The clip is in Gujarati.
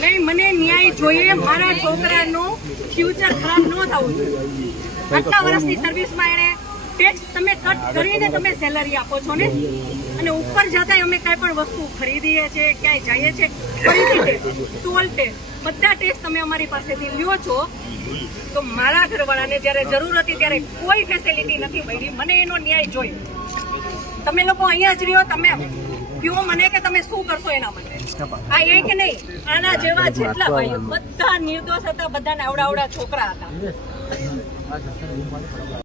નહીં, મને ન્યાય જોઈએ. મારા છોકરાનું ફ્યુચર ખરાબ ન થવું જોઈએ. વર્ષની સર્વિસમાં એણે ટેક્સ તમે કટ કરીને તમે સેલરી આપો છો ને? અને ઉપર જતા અમે કાંઈ પણ વસ્તુ ખરીદીએ છીએ, ક્યાંય જઈએ છીએ ટોલ ટેક્સ બધા ટેક્સ તમે અમારી પાસેથી લ્યો છો. તો મારા ઘરવાળાને જ્યારે જરૂર હતી ત્યારે કોઈ ફેસિલિટી નથી મળી. મને એનો ન્યાય જોયો તમે લોકો અહીંયા જ રહ્યો, તમે કયો મને કે તમે શું કરશો એના માટે? આ એક નહીં? આના જેવા જેટલા ભાઈઓ. બધા નિર્દોષ હતા બધાને આવડા આવડા છોકરા હતા.